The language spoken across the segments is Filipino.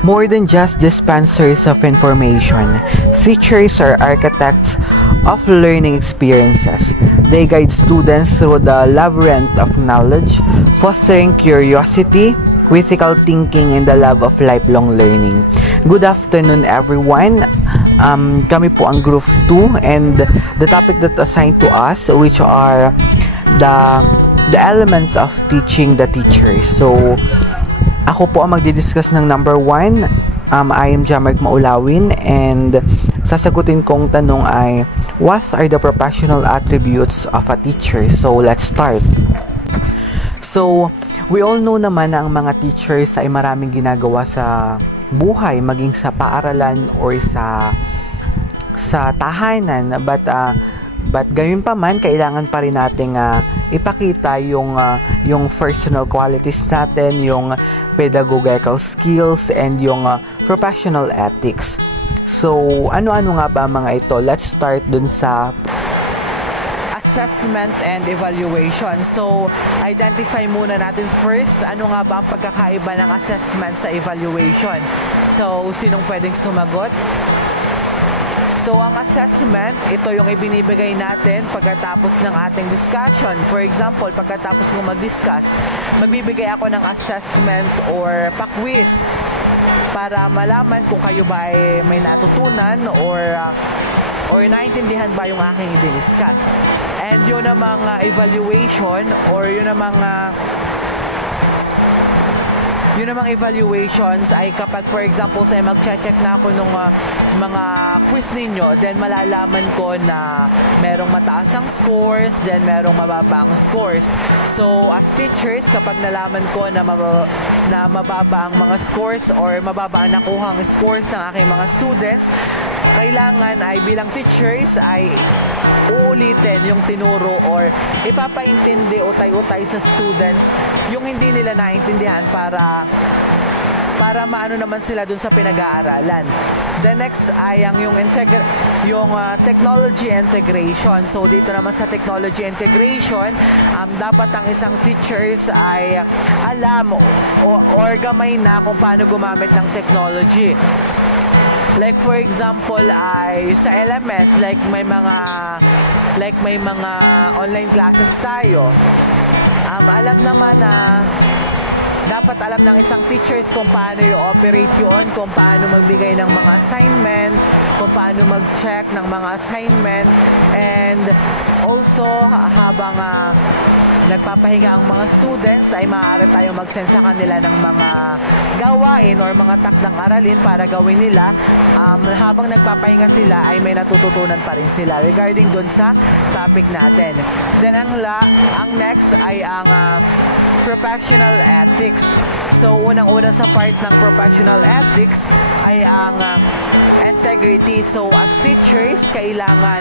More than just dispensers of information, teachers are architects of learning experiences. They guide students through the labyrinth of knowledge, fostering curiosity, critical thinking, and the love of lifelong learning. Good afternoon everyone. Kami po ang Group 2 and the topic that's assigned to us which are the elements of teaching the teacher. So, ako po ang magdi-discuss ng number 1. I am Jamark Maulawin and sasagutin kong tanong ay what are the professional attributes of a teacher? So, let's start. So, we all know naman na ang mga teachers ay maraming ginagawa sa buhay, maging sa paaralan or sa tahanan, but gayon pa man kailangan pa rin nating ipakita yung personal qualities natin, yung pedagogical skills and yung professional ethics. So ano-ano nga ba mga ito? Let's start dun sa assessment and evaluation. So identify muna natin first ano nga ba ang pagkakaiba ng assessment sa evaluation. So sinong pwedeng sumagot? So, ang assessment, ito yung ibinibigay natin pagkatapos ng ating discussion. For example, pagkatapos ko mag-discuss, magbibigay ako ng assessment or pa-quiz para malaman kung kayo ba ay may natutunan or naiintindihan ba yung aking i-discuss. And yun ang mga evaluation or yun ang mga evaluations ay kapag for example ay mag-check na ako ng mga quiz ninyo, then malalaman ko na merong mataas ang scores, then merong mababa ang scores. So as teachers, kapag nalaman ko na mababa ang mga scores or mababa ang nakuha ang scores ng aking mga students, kailangan ay bilang teachers ay uulitin yung tinuro or ipapaintindi utay-utay sa students yung hindi nila naintindihan para maano naman sila dun sa pinag-aaralan. The next ay ang yung technology integration. So dito naman sa technology integration, ang dapat ang isang teachers ay alam or gamay na kung paano gumamit ng technology. Like for example ay sa LMS, like may mga online classes tayo. Alam naman na dapat alam ng isang teachers kung paano i-operate yun, kung paano magbigay ng mga assignment, kung paano mag-check ng mga assignment, and also habang nagpapahinga ang mga students ay maaari tayong mag-send sa kanila ng mga gawain or mga takdang aralin para gawin nila. Habang nagpapahinga sila ay may natututunan pa rin sila regarding dun sa topic natin. Then ang next ay ang professional ethics. So unang-una sa part ng professional ethics ay ang integrity. So as teachers, kailangan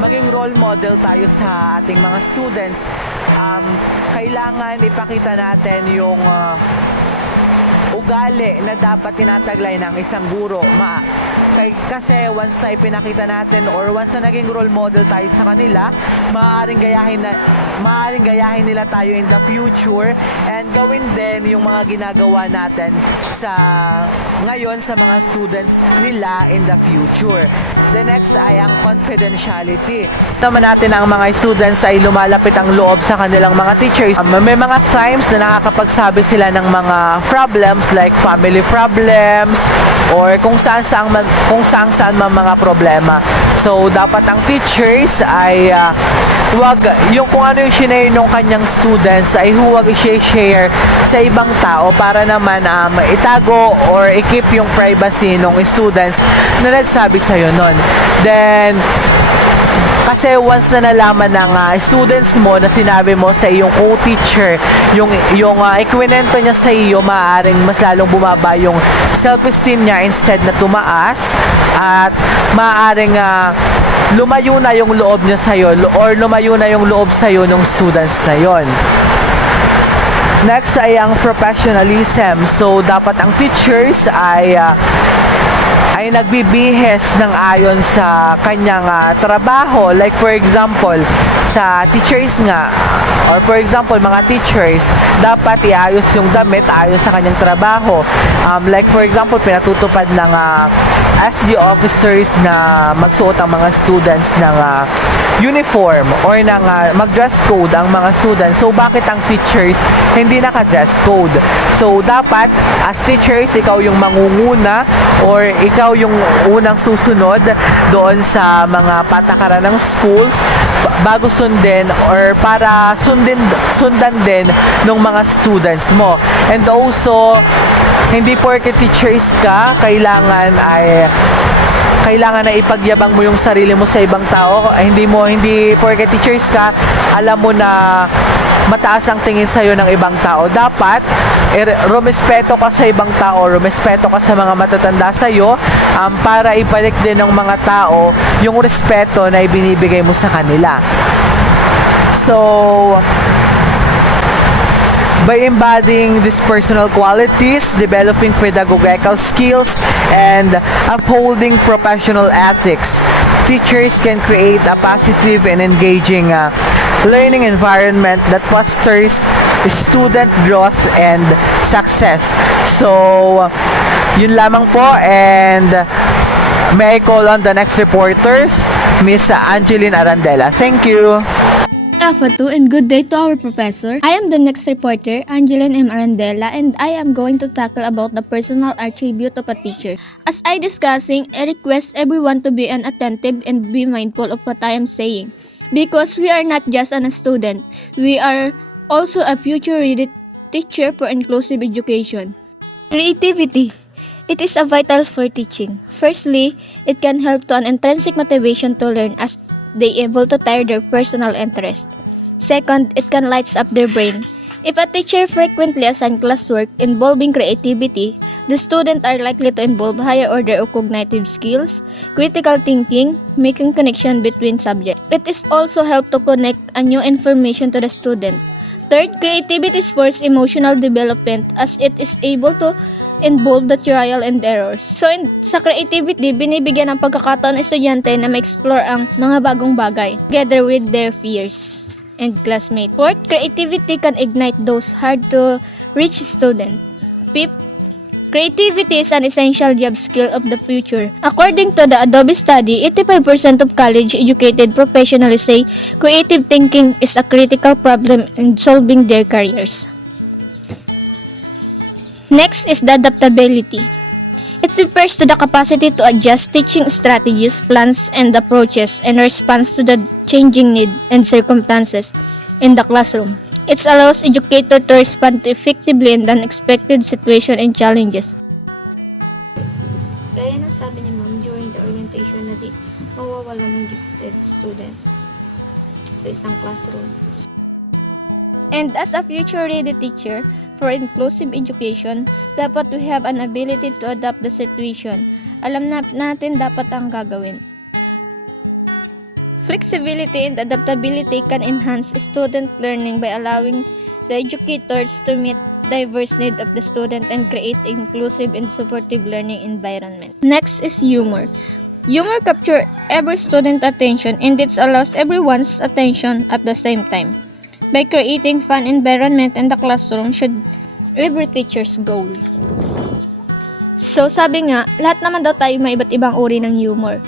maging role model tayo sa ating mga students. Kailangan ipakita natin yung ugali na dapat tinataglay ng isang guro. Kasi once na ipinakita natin or once na naging role model tayo sa kanila, maaaring gayahin nila tayo in the future and gawin din yung mga ginagawa natin ngayon sa mga students nila in the future. The next ay ang confidentiality. Naman natin ang mga students ay lumalapit ang loob sa kanilang mga teachers. May mga times na nakakapagsabi sila ng mga problems like family problems or kung saan man mga problema. So dapat ang teachers ay huwag yung kung ano yung shinare ng kanyang students ay huwag i-share sa ibang tao para naman itago or i-keep yung privacy ng students na nagsabi sa'yo nun. Then kasi once na nalaman ng students mo na sinabi mo sa iyong co-teacher yung ikwinento niya sa iyo, maaaring mas lalong bumaba yung self-esteem niya instead na tumaas at maaaring lumayo na yung loob niya sa iyo or lumayo na yung loob sa iyo ng students na yon. Next ay ang professionalism. So dapat ang teachers ay ay nagbibihes ng ayon sa kanyang trabaho. Like for example, sa teachers nga, or for example, mga teachers, dapat iayos yung damit ayon sa kanyang trabaho. Like for example, pinatutupad ng SD officers na magsuot ang mga students ng uniform or ng mag-dress code ang mga students. So, bakit ang teachers hindi naka-dress code? So, dapat as teachers, ikaw yung mangunguna or ikaw yung unang susunod doon sa mga patakaran ng schools bago sundin or para sundan din ng mga students mo. And also, hindi porke teachers ka, kailangan na ipagyabang mo yung sarili mo sa ibang tao. Hindi porke teachers ka, alam mo na mataas ang tingin sa'yo ng ibang tao. Dapat, rumespeto ka sa ibang tao, rumespeto ka sa mga matatanda sa'yo, para ibalik din ng mga tao yung respeto na ibinibigay mo sa kanila. So, by embodying these personal qualities, developing pedagogical skills, and upholding professional ethics, teachers can create a positive and engaging learning environment that fosters student growth and success. So, yun lamang po, and may I call on the next reporters, Miss Angeline Arandela. Thank you. Afatu and good day to our professor. I am the next reporter, Angeline M. Arandela, and I am going to tackle about the personal attribute of a teacher. As I discussing, I request everyone to be attentive and be mindful of what I am saying. Because we are not just a student, we are also a future-ready teacher for inclusive education. Creativity. It is a vital for teaching. Firstly, it can help to an intrinsic motivation to learn as they able to tire their personal interest. Second, it can lights up their brain. If a teacher frequently assign classwork involving creativity, the students are likely to involve higher order of cognitive skills, critical thinking, making connection between subjects. It is also help to connect a new information to the student. Third, creativity spurs emotional development as it is able to involve the trial and errors. So, sa creativity, binibigyan ng pagkakataon ng estudyante na ma-explore ang mga bagong bagay together with their peers and classmates. Fourth, creativity can ignite those hard-to-reach students. Fifth, creativity is an essential job skill of the future. According to the Adobe study, 85% of college-educated professionals say creative thinking is a critical problem in solving their careers. Next is the adaptability. It refers to the capacity to adjust teaching strategies, plans, and approaches in response to the changing needs and circumstances in the classroom. It allows educators to respond effectively in unexpected situations and challenges. Gaya ng sabi ni Ma'am during the orientation na di mawawala ng gifted student sa isang classroom. And as a future-ready teacher for inclusive education, dapat we have an ability to adapt the situation. Alam natin dapat ang gagawin. Flexibility and adaptability can enhance student learning by allowing the educators to meet diverse needs of the student and create inclusive and supportive learning environment. Next is humor. Humor captures every student's attention and it allows everyone's attention at the same time. By creating fun environment in the classroom should every teacher's goal. So sabi nga, lahat naman daw tayo may iba't ibang uri ng humor.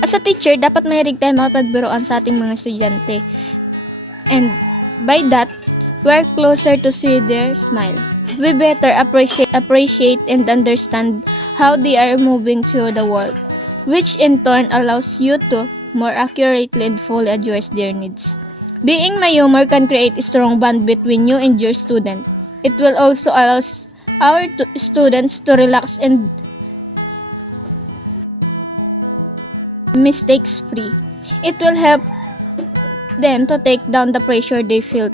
As a teacher, dapat mahilig tayo makapagbiroan sa ating mga estudyante. And by that, we're closer to see their smile. We better appreciate and understand how they are moving through the world, which in turn allows you to more accurately and fully address their needs. Being may humor can create a strong bond between you and your student. It will also allow our students to relax and mistakes-free. It will help them to take down the pressure they feel.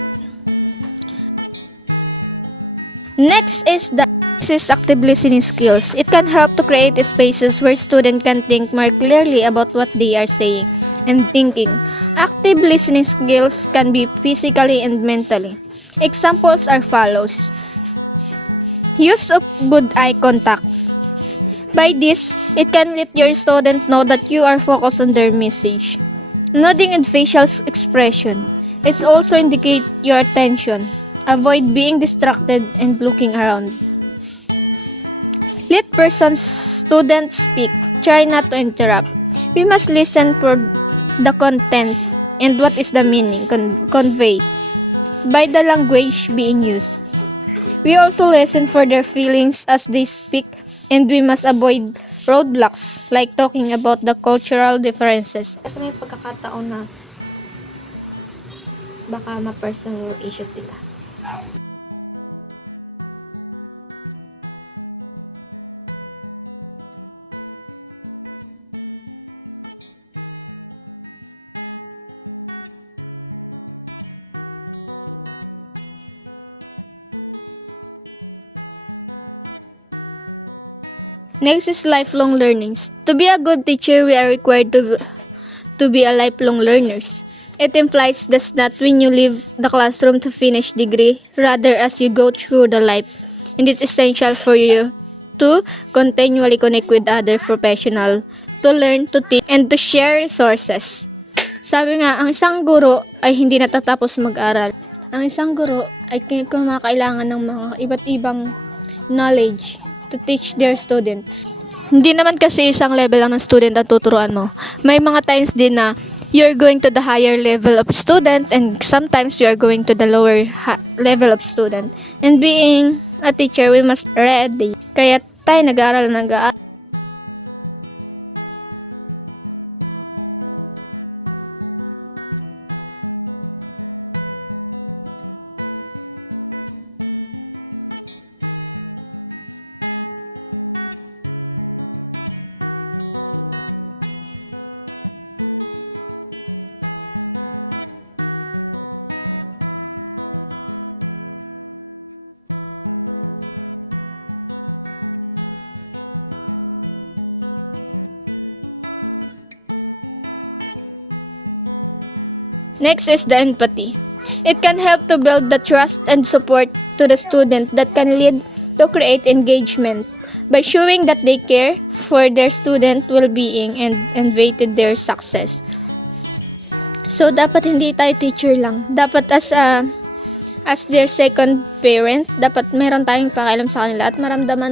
Next is the active listening skills. It can help to create spaces where students can think more clearly about what they are saying and thinking. Active listening skills can be physically and mentally. Examples are follows. Use of good eye contact. By this, it can let your student know that you are focused on their message. Nodding and facial expression. It also indicate your attention. Avoid being distracted and looking around. Let persons students speak. Try not to interrupt. We must listen for the content and what is the meaning conveyed by the language being used. We also listen for their feelings as they speak, and we must avoid roadblocks like talking about the cultural differences. Kasi may pagkakataon na baka ma-personal issue sila. Next is lifelong learnings. To be a good teacher, we are required to be a lifelong learners. It implies that not when you leave the classroom to finish degree, rather as you go through the life. And it's essential for you to continually connect with other professionals, to learn, to teach, and to share resources. Sabi nga, ang isang guro ay hindi natatapos mag-aral. Ang isang guro ay kumakailangan ng mga iba't ibang knowledge to teach their student. Hindi naman kasi isang level lang ng student ang tuturuan mo. May mga times din na you're going to the higher level of student and sometimes you are going to the lower level of student. And being a teacher, we must ready. Kaya tayo nag-aaral. Next is the empathy. It can help to build the trust and support to the student that can lead to create engagements by showing that they care for their student well-being and invited their success. So, dapat hindi tayo teacher lang. Dapat as their second parent, dapat meron tayong pakialam sa kanila at maramdaman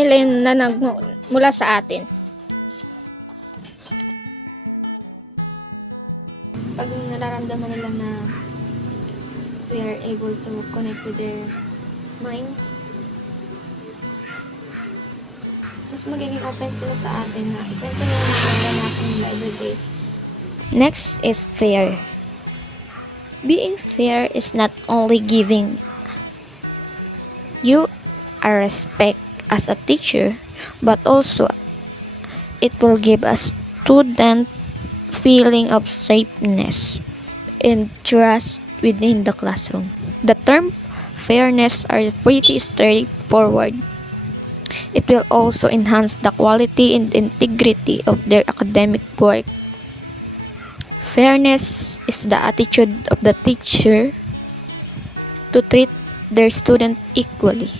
nila yun na mula sa atin. Pag nararamdaman nila na we are able to connect with their minds, mas magiging open sila sa atin na ikwento nila na natin nila everyday. Next is fair. Being fair is not only giving you a respect as a teacher, but also it will give a student feeling of safeness and trust within the classroom. The term fairness are pretty straightforward. It will also enhance the quality and integrity of their academic work. Fairness is the attitude of the teacher to treat their student equally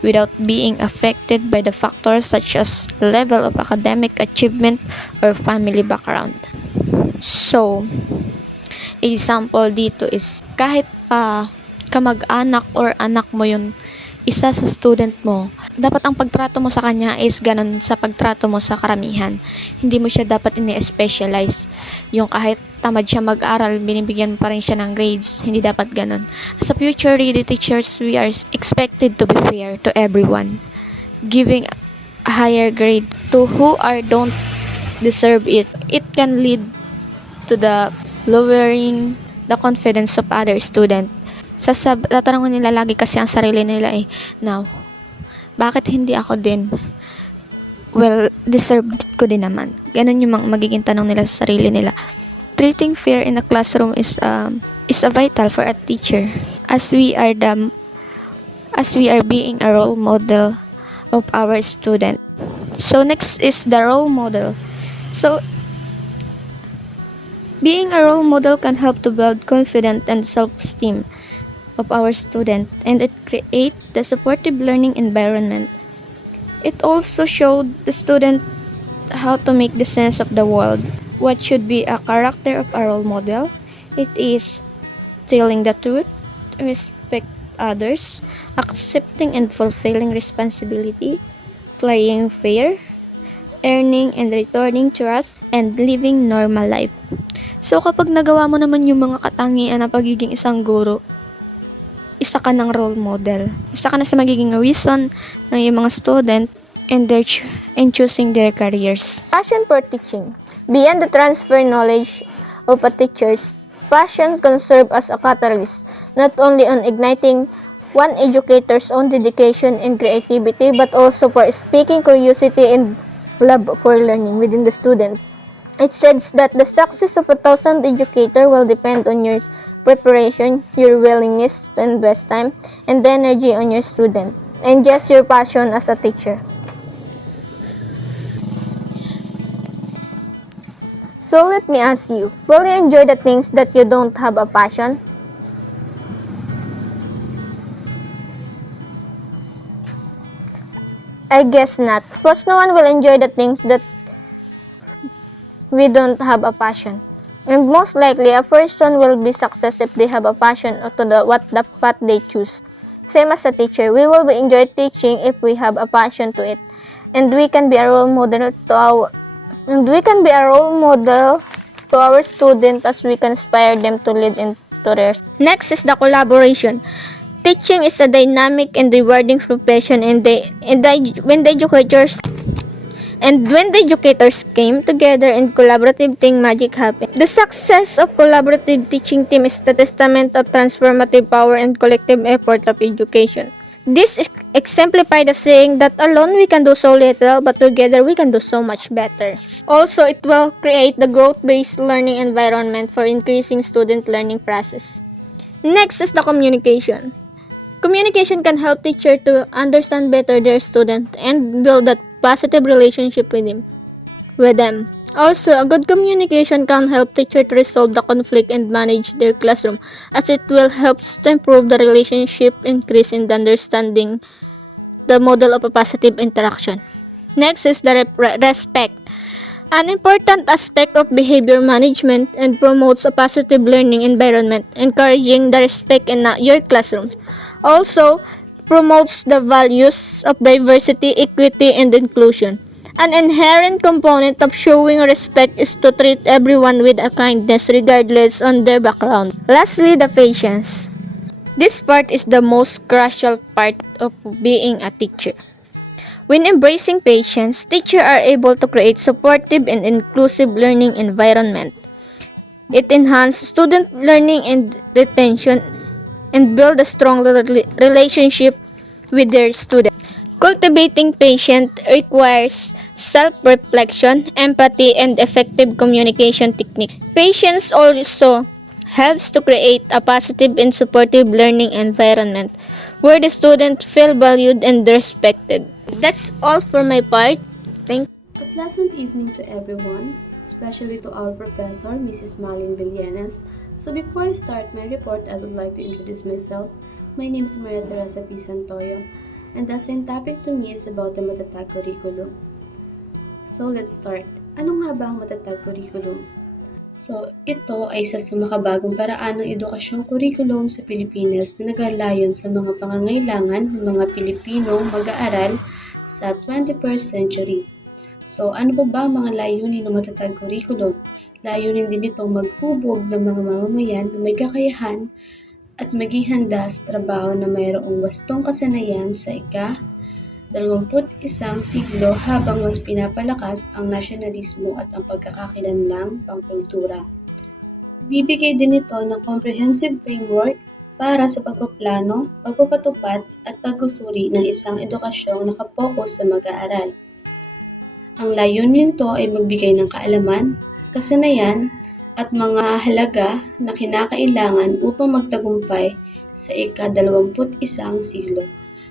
without being affected by the factors such as level of academic achievement or family background. So, example dito is kahit kamag-anak or anak mo yung isa sa student mo, dapat ang pagtrato mo sa kanya is ganun sa pagtrato mo sa karamihan. Hindi mo siya dapat ini-specialize. Yung kahit tamad siya mag-aral, binibigyan pa rin siya ng grades. Hindi dapat ganun. As a future ready teachers, we are expected to be fair to everyone, giving a higher grade to who don't deserve it. It can lead to the lowering the confidence of other student. Tatanungin nila lagi kasi ang sarili nila now, bakit hindi ako din? Well, deserved ko din naman. Ganun yung magiging tanong nila sa sarili nila. Treating fair in a classroom is a vital for a teacher as we are being a role model of our student. So next is the role model. So being a role model can help to build confidence and self-esteem of our student, and it create the supportive learning environment. It also showed the student how to make the sense of the world. What should be a character of a role model? It is telling the truth, respect others, accepting and fulfilling responsibility, playing fair, earning and returning trust, and living normal life. So kapag nagawa mo naman yung mga katangian ng pagiging isang guro, isa ka ng role model. Isa ka na sa magiging reason ng yung mga student in choosing their careers. Passion for teaching. Beyond the transfer knowledge of a teacher's, passion can serve as a catalyst, not only on igniting one educator's own dedication and creativity, but also for speaking curiosity and love for learning within the student. It says that the success of 1,000 educator will depend on your preparation, your willingness to invest time and the energy on your student, and just your passion as a teacher. So let me ask you, will you enjoy the things that you don't have a passion? I guess not, because no one will enjoy the things that we don't have a passion. And most likely, a person will be success if they have a passion to the path they choose. Same as a teacher, we will enjoy teaching if we have a passion to it, and we can be a role model to our student as we can inspire them to lead into theirs. Next is the collaboration. Teaching is a dynamic and rewarding profession, and when the educators came together and collaborative thing, magic happened. The success of collaborative teaching team is the testament of transformative power and collective effort of education. This is exemplified the saying that alone we can do so little, but together we can do so much better. Also, it will create the growth-based learning environment for increasing student learning process. Next is the communication. Communication can help teacher to understand better their student and build that positive relationship with them. Also, a good communication can help teacher to resolve the conflict and manage their classroom, as it will help to improve the relationship, increase in the understanding, the model of a positive interaction. Next is the respect. An important aspect of behavior management and promotes a positive learning environment, encouraging the respect in your classrooms. Also, promotes the values of diversity, equity, and inclusion. An inherent component of showing respect is to treat everyone with a kindness regardless on their background. Lastly, the patience. This part is the most crucial part of being a teacher. When embracing patience, teachers are able to create supportive and inclusive learning environment. It enhances student learning and retention and build a strong relationship with their students. Cultivating patience requires self-reflection, empathy, and effective communication technique. Patience also helps to create a positive and supportive learning environment where the students feel valued and respected. That's all for my part. Thank you. A pleasant evening to everyone, especially to our professor, Mrs. Malin Villanas. So before I start my report, I would like to introduce myself. My name is Maria Teresa P. Santoyo, and the assigned topic to me is about the Matatag curriculum. So let's start. Ano nga ba ang Matatag curriculum? So, ito ay isa sa makabagong paraan ng edukasyong curriculum sa Pilipinas na naglalayon sa mga pangangailangan ng mga Pilipinong mag-aaral sa 21st century. So, ano po ba ang mga layunin ng Matatag curriculum? Layunin din itong maghubog ng mga mamamayan na may kakayahan at maging handa sa trabaho na mayroong wastong kasanayan sa ika-21 siglo habang mas pinapalakas ang nasyonalismo at ang pagkakakilanlang pangkultura. Bibigay din ito ng comprehensive framework para sa pagpaplano, pagpapatupad at pag-usuri ng isang edukasyong nakapokus sa mag-aaral. Ang layunin nito ay magbigay ng kaalaman, kasanayan, at mga halaga na kinakailangan upang magtagumpay sa ika-21 siglo.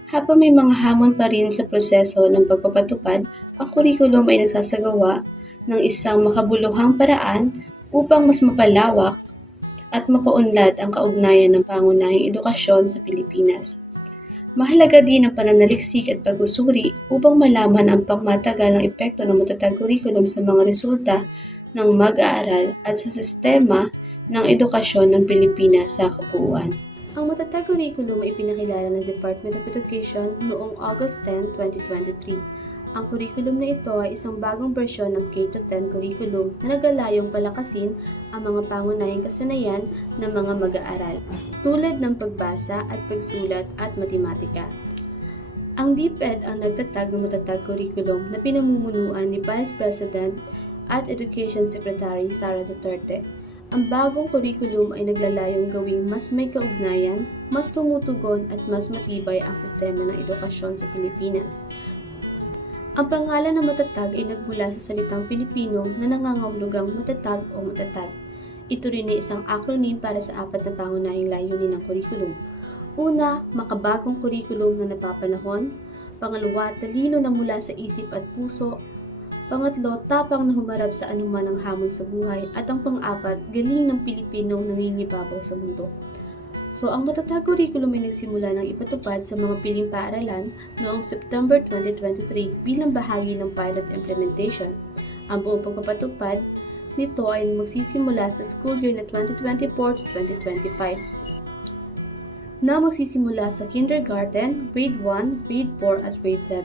Habang may mga hamon pa rin sa proseso ng pagpapatupad, ang kurikulum ay nagsasagawa ng isang makabuluhang paraan upang mas mapalawak at mapaunlad ang kaugnayan ng pangunahing edukasyon sa Pilipinas. Mahalaga din ang pananaliksik at pag-usuri upang malaman ang pangmatagalang epekto ng matatag curriculum sa mga resulta ng mag-aaral at sa sistema ng edukasyon ng Pilipinas sa kabuuan. Ang matatag curriculum ay pinakilala ng Department of Education noong August 10, 2023. Ang curriculum na ito ay isang bagong bersyon ng K-10 curriculum na naglalayong palakasin ang mga pangunahing kasanayan ng mga mag-aaral, tulad ng pagbasa at pagsulat at matematika. Ang DepEd ang nagtatag ng matatag curriculum na pinamumunuan ni Vice President at Education Secretary Sara Duterte. Ang bagong curriculum ay naglalayong gawing mas may kaugnayan, mas tumutugon at mas matibay ang sistema ng edukasyon sa Pilipinas. Ang pangalan ng matatag ay nagmula sa salitang Pilipino na nangangahulugang matatag o matatag. Ito rin ay isang acronym para sa 4 na pangunahing layunin ng curriculum. Una, makabagong curriculum na napapanahon. Pangalawa, talino na mula sa isip at puso. Pangatlo, tapang na humarap sa anuman ng hamon sa buhay. At ang pang-apat, galing ng Pilipinong nangingibabaw sa mundo. So, ang matatag curriculum ay nagsimula ng ipatupad sa mga piling paaralan noong September 2023 bilang bahagi ng pilot implementation. Ang buong pagpapatupad nito ay magsisimula sa school year na 2024 to 2025 na magsisimula sa kindergarten, grade 1, grade 4 at grade 7.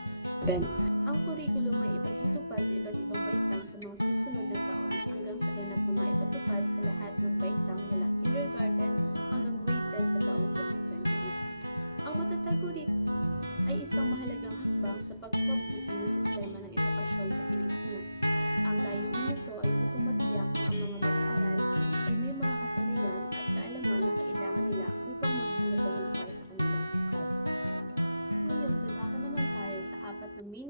Ang curriculum ay ipatutupad sa iba't ibang paitang sa mga susunod na taon hanggang sa ganap na maipatupad sa lahat ng paitang mula kindergarten hanggang grade 10 sa taong 2020. Ang matatag curriculum ay isang mahalagang hakbang sa pag-complete ng sistema ng edukasyon sa Pilipinas. Ang layunin nito ay upang matiyak ang mga mag-aaral na may mga kasanayan at kaalaman na kailangan nila upang makatulong para sa kanilang buhay. Dahil doon naman tayo sa 4 na main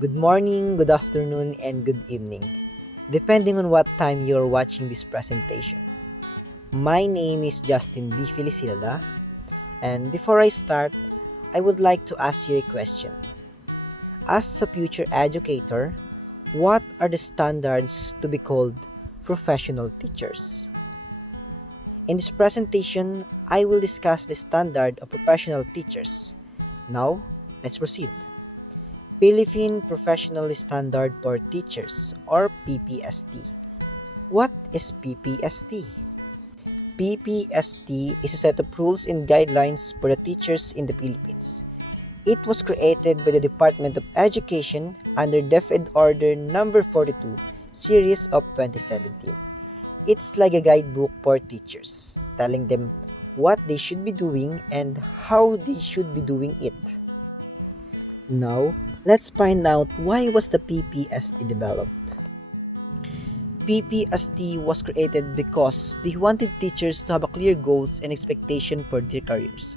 Good morning, good afternoon, and good evening, depending on what time you're watching this presentation. My name is Justin B. Felicilda, and before I start, I would like to ask you a question. As a future educator, what are the standards to be called professional teachers? In this presentation, I will discuss the standard of professional teachers. Now, let's proceed. Philippine Professional Standard for Teachers, or PPST. What is PPST? PPST is a set of rules and guidelines for the teachers in the Philippines. It was created by the Department of Education under DepEd Order Number 42, Series of 2017. It's like a guidebook for teachers, telling them what they should be doing and how they should be doing it. Now, let's find out why was the PPST developed. PPST was created because they wanted teachers to have a clear goals and expectation for their careers.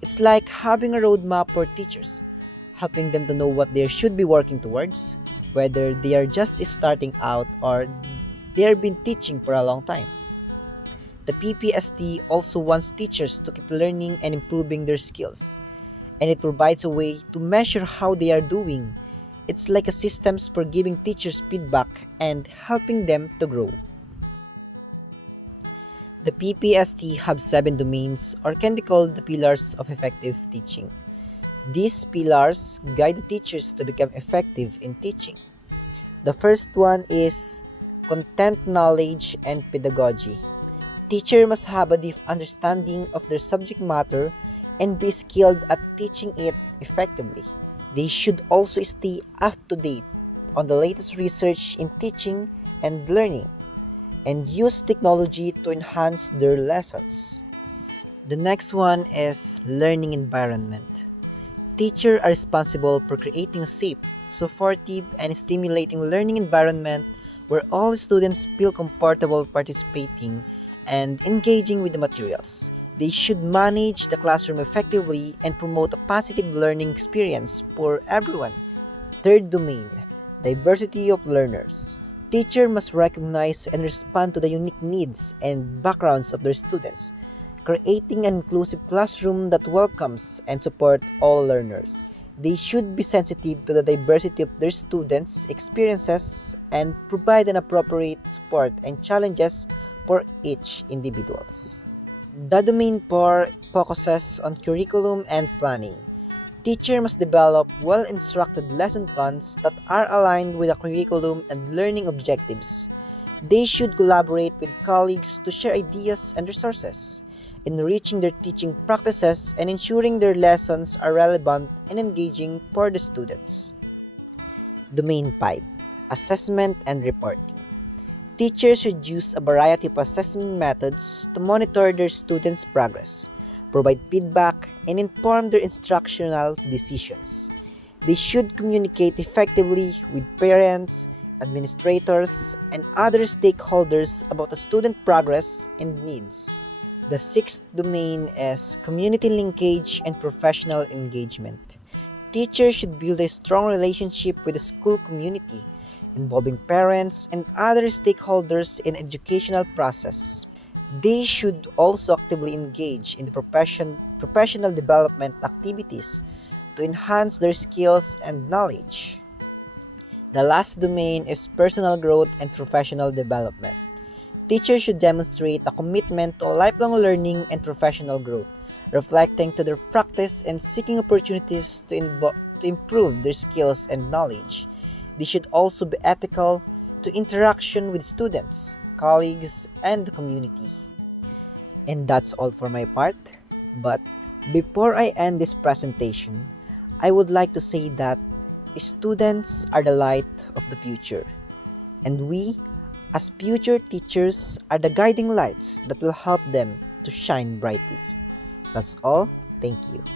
It's like having a roadmap for teachers, helping them to know what they should be working towards, whether they are just starting out or they have been teaching for a long time. The PPST also wants teachers to keep learning and improving their skills, and it provides a way to measure how they are doing. It's like a system for giving teachers feedback and helping them to grow. The PPST have 7 domains, or can be called the pillars of effective teaching. These pillars guide the teachers to become effective in teaching. The first one is content knowledge and pedagogy. Teacher must have a deep understanding of their subject matter and be skilled at teaching it effectively. They should also stay up to date on the latest research in teaching and learning, and use technology to enhance their lessons. The next one is learning environment. Teachers are responsible for creating a safe, supportive, and stimulating learning environment where all students feel comfortable participating and engaging with the materials. They should manage the classroom effectively and promote a positive learning experience for everyone. Third domain, diversity of learners. Teacher must recognize and respond to the unique needs and backgrounds of their students, creating an inclusive classroom that welcomes and supports all learners. They should be sensitive to the diversity of their students' experiences and provide an appropriate support and challenges for each individuals. The domain 4 focuses on curriculum and planning. Teacher must develop well-instructed lesson plans that are aligned with the curriculum and learning objectives. They should collaborate with colleagues to share ideas and resources, enriching their teaching practices and ensuring their lessons are relevant and engaging for the students. Domain 5, assessment and reporting. Teachers should use a variety of assessment methods to monitor their students' progress, provide feedback, and inform their instructional decisions. They should communicate effectively with parents, administrators, and other stakeholders about the student progress and needs. The 6th domain is community linkage and professional engagement. Teachers should build a strong relationship with the school community, involving parents and other stakeholders in educational process. They should also actively engage in the professional development activities to enhance their skills and knowledge. The last domain is personal growth and professional development. Teachers should demonstrate a commitment to lifelong learning and professional growth, reflecting to their practice and seeking opportunities to improve their skills and knowledge. They should also be ethical to interaction with students, colleagues, and the community. And that's all for my part. But before I end this presentation, I would like to say that students are the light of the future, and we, as future teachers, are the guiding lights that will help them to shine brightly. That's all. Thank you.